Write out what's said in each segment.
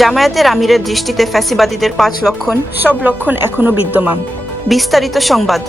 জামায়াতের আমিরের দৃষ্টিতে ফ্যাসিবাদীদের 5 লক্ষণ, সব লক্ষণ এখনও বিদ্যমান। বিস্তারিত সংবাদ।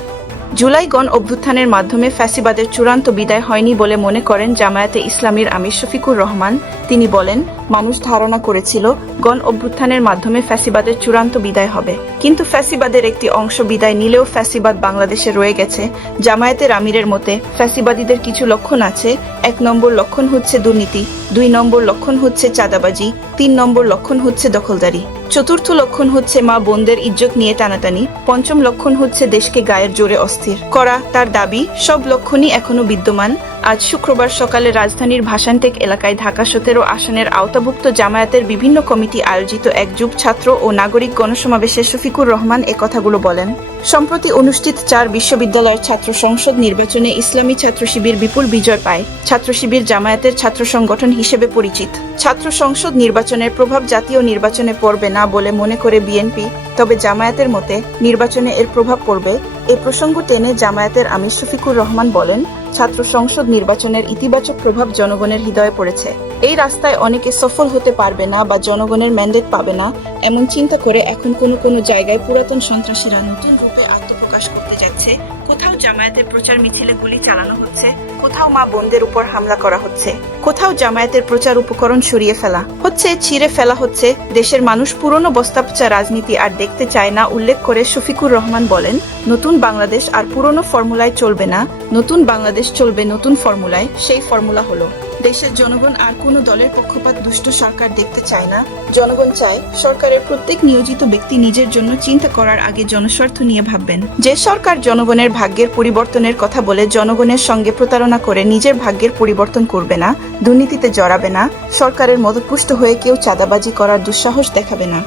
জুলাই গণ অভ্যুত্থানের মাধ্যমে ফ্যাসিবাদের চূড়ান্ত বিদায় হয়নি বলে মনে করেন জামায়াতে ইসলামীর আমির শফিকুর রহমান। তিনি বলেন, মানুষ ধারণা করেছিল গণ অভ্যুত্থানের মাধ্যমে ফ্যাসিবাদের চূড়ান্ত বিদায় হবে, কিন্তু ফ্যাসিবাদের একটি অংশ বিদায় নিলেও ফ্যাসিবাদ বাংলাদেশে রয়ে গেছে। জামায়াতের আমিরের মতে ফ্যাসিবাদীদের কিছু লক্ষণ আছে। 1 নম্বর লক্ষণ হচ্ছে দুর্নীতি, 2 নম্বর লক্ষণ হচ্ছে চাঁদাবাজি, 3 নম্বর লক্ষণ হচ্ছে দখলদারি, 4র্থ লক্ষণ হচ্ছে মা বোনদের ইজ্জত নিয়ে টানাটানি, 5ম লক্ষণ হচ্ছে দেশকে গায়ের জোরে অস্থির করা। তার দাবি, সব লক্ষণই এখনো বিদ্যমান। আজ শুক্রবার সকালে রাজধানীর ভাসানটেক এলাকায় ঢাকা 17 আসনের আওতাভুক্ত জামায়াতের বিভিন্ন কমিটি আয়োজিত এক যুব ছাত্র ও নাগরিক গণসমাবেশে শফিকুর রহমান এ কথাগুলো বলেন। সম্প্রতি অনুষ্ঠিত 4 বিশ্ববিদ্যালয়ের ছাত্র সংসদ নির্বাচনে ইসলামী ছাত্র শিবির বিপুল বিজয় পায়। ছাত্র শিবির জামায়াতের ছাত্র সংগঠন হিসেবে পরিচিত। ছাত্র সংসদ নির্বাচনের প্রভাব জাতীয় নির্বাচনে পড়বে না বলে মনে করে বিএনপি, তবে জামায়াতের মতে নির্বাচনে এর প্রভাব পড়বে। এই প্রসঙ্গ টেনে জামায়াতের আমির শফিকুর রহমান বলেন, ছাত্র সংসদ নির্বাচনের ইতিবাচক প্রভাব জনগণের হৃদয়ে পড়েছে। এই রাস্তায় অনেকে সফল হতে পারবে না বা জনগণের ম্যান্ডেট পাবে না, এমন চিন্তা করে এখন কোনো জায়গায় পুরাতন সন্ত্রাসীরা নতুন রূপে আত্মপ্রকাশ করতে যাচ্ছে। কোথাও জামায়াতের প্রচার মিছিলে গুলি চালানো হচ্ছে, কোথাও মা বোনদের উপর হামলা করা হচ্ছে, কোথাও জামায়াতের প্রচার উপকরণ সরিয়ে ফেলা হচ্ছে, ছিঁড়ে ফেলা হচ্ছে। দেশের মানুষ পুরনো বস্তাপচা রাজনীতি আর দেখতে চায় না। উল্লেখ করে শফিকুর রহমান বলেন, নতুন বাংলাদেশ আর পুরনো ফর্মুলায় চলবে না, নতুন বাংলাদেশ চলবে নতুন ফর্মুলায়। সেই ফর্মুলা হলো, দেশের জনগণ আর কোনো দলের পক্ষপাত দুষ্ট সরকার দেখতে চায় না। জনগণ চায় সরকারের প্রত্যেক নিয়োজিত ব্যক্তি নিজের জন্য চিন্তা করার আগে জনস্বার্থ নিয়ে ভাববেন। যে সরকার জনগণের ভাগ্যের পরিবর্তনের কথা বলে জনগণের সঙ্গে প্রতারণা করে নিজের ভাগ্যের পরিবর্তন করবে না, দুর্নীতিতে জড়াবে না, সরকারের মদতপুষ্ট হয়ে কেউ চাঁদাবাজি করার দুঃসাহস দেখাবে না।